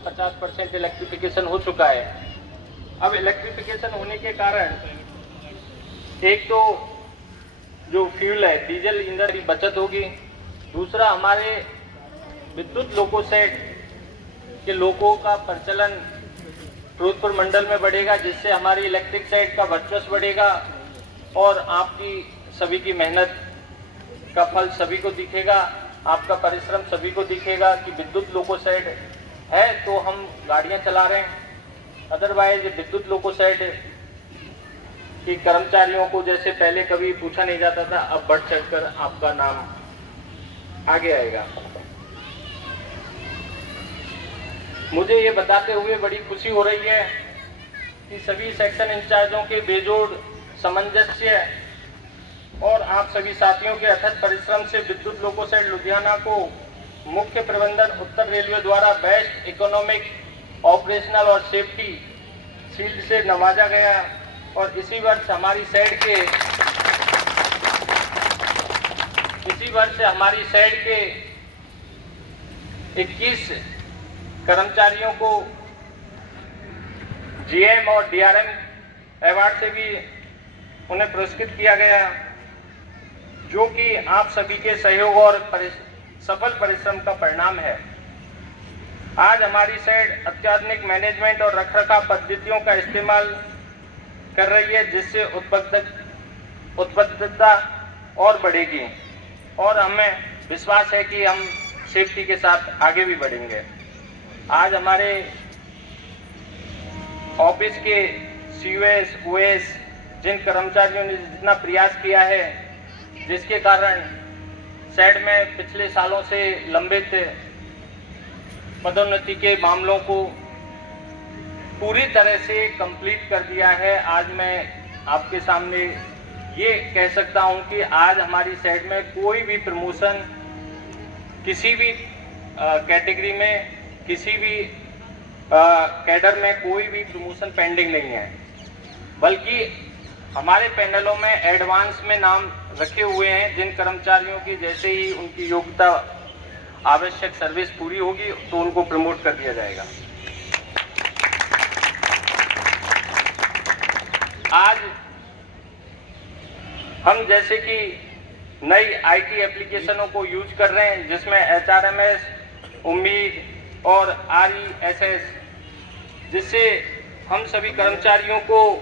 50% electrification हो चुका है। अब इलेक्ट्रिफिकेशन होने के कारण एक तो जो फ्यूल है डीजल ईंधन की बचत होगी, दूसरा हमारे विद्युत लोको सेट के लोगों का प्रचलन फिरोजपुर मंडल में बढ़ेगा, जिससे हमारी इलेक्ट्रिक सेट का वर्चस्व बढ़ेगा और आपकी सभी की मेहनत का फल सभी को दिखेगा, आपका परिश्रम सभी को दिखेगा कि विद्युत लोको सेट है तो हम गाड़ियां चला रहे हैं। अदरवाइज विद्युत लोको सेट कि कर्मचारियों को जैसे पहले कभी पूछा नहीं जाता था, अब बढ़ चढ़कर आपका नाम आगे आएगा। मुझे ये बताते हुए बड़ी खुशी हो रही है कि सभी सेक्शन इंचार्जों के बेजोड़ सामंजस्य और आप सभी साथियों के अथक परिश्रम से विद्युत लोको सेट लुधियाना को मुख्य प्रबंधन उत्तर रेलवे द्वारा बेस्ट इकोनॉमिक, ऑपरेशनल और सेफ्टी शील्ड से नवाजा गया और इसी वर्ष हमारी साइड के 21 कर्मचारियों को जीएम और डीआरएम अवार्ड से भी उन्हें पुरस्कृत किया गया, जो कि आप सभी के सहयोग और सफल परिश्रम का परिणाम है। आज हमारी साइड अत्याधुनिक मैनेजमेंट और रखरखाव पद्धतियों का इस्तेमाल कर रही है, जिससे उत्पादकता और बढ़ेगी और हमें विश्वास है कि हम सेफ्टी के साथ आगे भी बढ़ेंगे। आज हमारे ऑफिस के सीओएस, ओएस जिन कर्मचारियों ने जितना प्रयास किया है, जिसके कारण साइड में पिछले सालों से लंबित पदोन्नति के मामलों को पूरी तरह से कंप्लीट कर दिया है। आज मैं आपके सामने ये कह सकता हूं कि आज हमारी साइड में कोई भी प्रमोशन किसी भी कैटेगरी में, किसी भी कैडर में कोई भी प्रमोशन पेंडिंग नहीं है, बल्कि हमारे पैनलों में एडवांस में नाम रखे हुए हैं जिन कर्मचारियों की जैसे ही उनकी योग्यता आवश्यक सर्विस पूरी होगी तो उनको प्रमोट कर दिया जाएगा। आज हम जैसे कि नई आईटी एप्लीकेशनों को यूज कर रहे हैं, जिसमें एचआरएमएस, उम्मीद और आरईएसएस, जिससे हम सभी कर्मचारियों को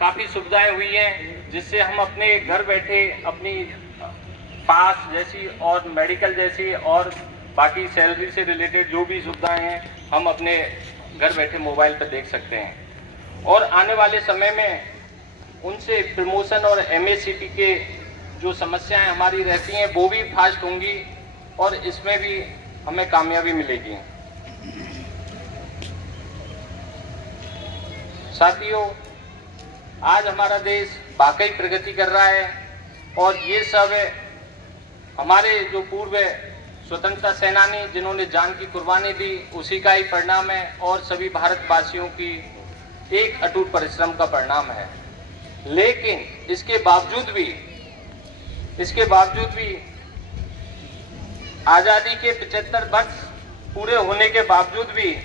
काफ़ी सुविधाएं हुई हैं, जिससे हम अपने घर बैठे अपनी पास जैसी और मेडिकल जैसी और बाकी सैलरी से रिलेटेड जो भी सुविधाएं हैं हम अपने घर बैठे मोबाइल पर देख सकते हैं। और आने वाले समय में उनसे प्रमोशन और एमएससीपी के जो समस्याएं हमारी रहती हैं वो भी फास्ट होंगी और इसमें भी हमें कामयाबी मिलेगी। साथियों, आज हमारा देश वाकई प्रगति कर रहा है और ये सब हमारे जो पूर्व स्वतंत्रता सेनानी जिन्होंने जान की कुर्बानी दी उसी का ही परिणाम है और सभी भारतवासियों की एक अटूट परिश्रम का परिणाम है। लेकिन इसके बावजूद भी आजादी के 75 वर्ष पूरे होने के बावजूद भी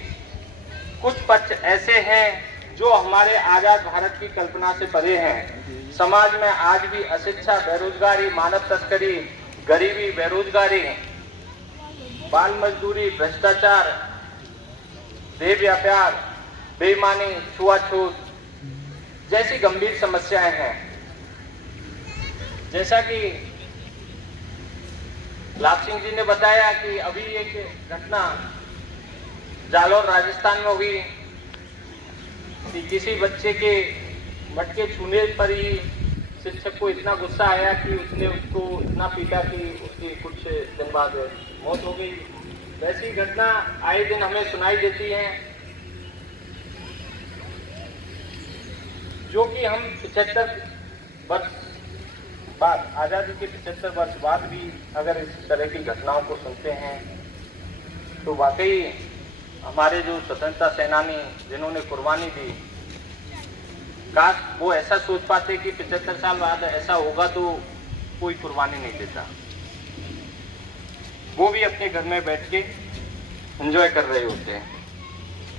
कुछ पक्ष ऐसे हैं जो हमारे आजाद भारत की कल्पना से परे हैं। समाज में आज भी अशिक्षा, बेरोजगारी, मानव तस्करी, गरीबी, बेरोजगारी, बाल मजदूरी, भ्रष्टाचार, देह व्यापार, बेईमानी, छुआछूत जैसी गंभीर समस्याएं हैं। जैसा कि लाभ सिंह जी ने बताया कि अभी एक घटना जालौर राजस्थान में हुई कि किसी बच्चे के मटके छूने पर ही शिक्षक को इतना गुस्सा आया कि उसने उसको इतना पीटा कि उसकी कुछ दिन बाद मौत हो गई। वैसी घटना आए दिन हमें सुनाई देती है, जो कि हम 75 वर्ष बाद, आज़ादी के 75 वर्ष बाद भी अगर इस तरह की घटनाओं को सुनते हैं तो वाकई हमारे जो स्वतंत्रता सेनानी जिन्होंने कुर्बानी दी, काश वो ऐसा सोच पाते कि 75 साल बाद ऐसा होगा तो कोई कुर्बानी नहीं देता। वो भी अपने घर में बैठ के एंजॉय कर रहे होते हैं।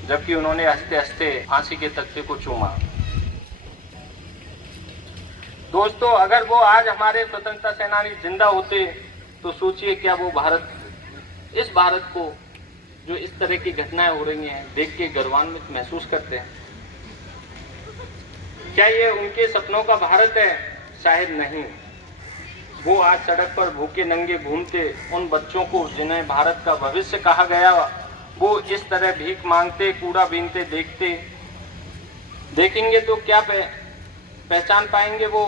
जबकि उन्होंने हंसते हंसते फांसी के तख्ते को चूमा। दोस्तों, अगर वो आज हमारे स्वतंत्रता सेनानी जिंदा होते तो सोचिए क्या वो इस भारत को जो इस तरह की घटनाएं हो रही हैं देख के गर्वान्वित महसूस करते हैं। क्या ये उनके सपनों का भारत है? शायद नहीं। वो आज सड़क पर भूखे नंगे घूमते उन बच्चों को जिन्हें भारत का भविष्य कहा गया, वो इस तरह भीख मांगते, कूड़ा बीनते देखेंगे तो क्या पहचान पाएंगे वो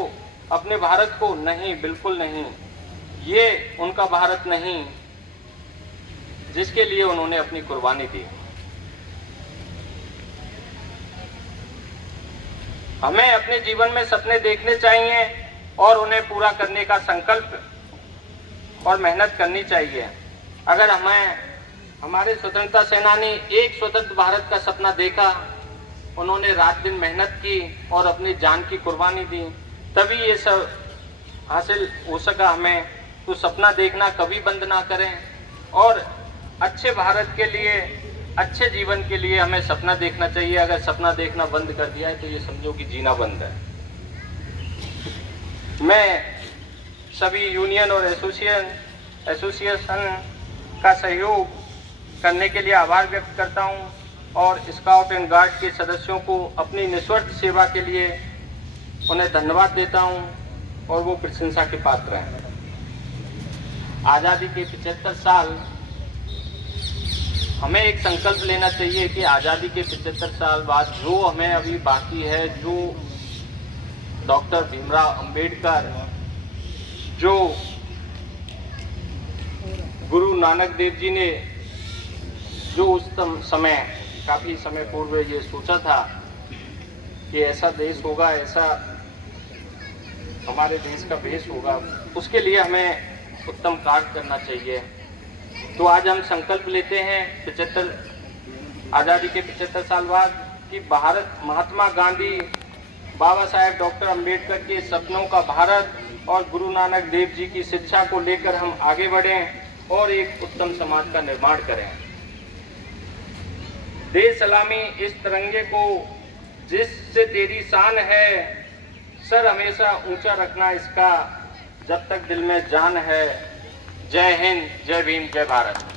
अपने भारत को? नहीं, बिल्कुल नहीं। ये उनका भारत नहीं जिसके लिए उन्होंने अपनी कुर्बानी दी। हमें अपने जीवन में सपने देखने चाहिए और उन्हें पूरा करने का संकल्प और मेहनत करनी चाहिए। अगर हमारे स्वतंत्रता सेनानी एक स्वतंत्र भारत का सपना देखा, उन्होंने रात दिन मेहनत की और अपनी जान की कुर्बानी दी, तभी ये सब हासिल हो सका हमें। तो सपना देखना कभी बंद ना करें और अच्छे भारत के लिए, अच्छे जीवन के लिए हमें सपना देखना चाहिए। अगर सपना देखना बंद कर दिया है तो ये समझो कि जीना बंद है। मैं सभी यूनियन और एसोसिएशन का सहयोग करने के लिए आभार व्यक्त करता हूं और स्काउट एंड गार्ड के सदस्यों को अपनी निस्वार्थ सेवा के लिए उन्हें धन्यवाद देता हूं और वो प्रशंसा के पात्र हैं। आज़ादी के 75 साल, हमें एक संकल्प लेना चाहिए कि आज़ादी के 75 साल बाद जो हमें अभी बाकी है, जो डॉक्टर भीमराव अंबेडकर, जो गुरु नानक देव जी ने जो उस समय, काफ़ी समय पूर्व ये सोचा था कि ऐसा देश होगा, ऐसा हमारे देश का बेस होगा, उसके लिए हमें उत्तम कार्य करना चाहिए। तो आज हम संकल्प लेते हैं आज़ादी के 75 साल बाद कि भारत महात्मा गांधी, बाबा साहेब डॉक्टर अंबेडकर के सपनों का भारत और गुरु नानक देव जी की शिक्षा को लेकर हम आगे बढ़ें और एक उत्तम समाज का निर्माण करें। दे सलामी इस तिरंगे को जिससे तेरी शान है, सर हमेशा ऊंचा रखना इसका जब तक दिल में जान है। जय हिंद, जय भीम, जय भारत।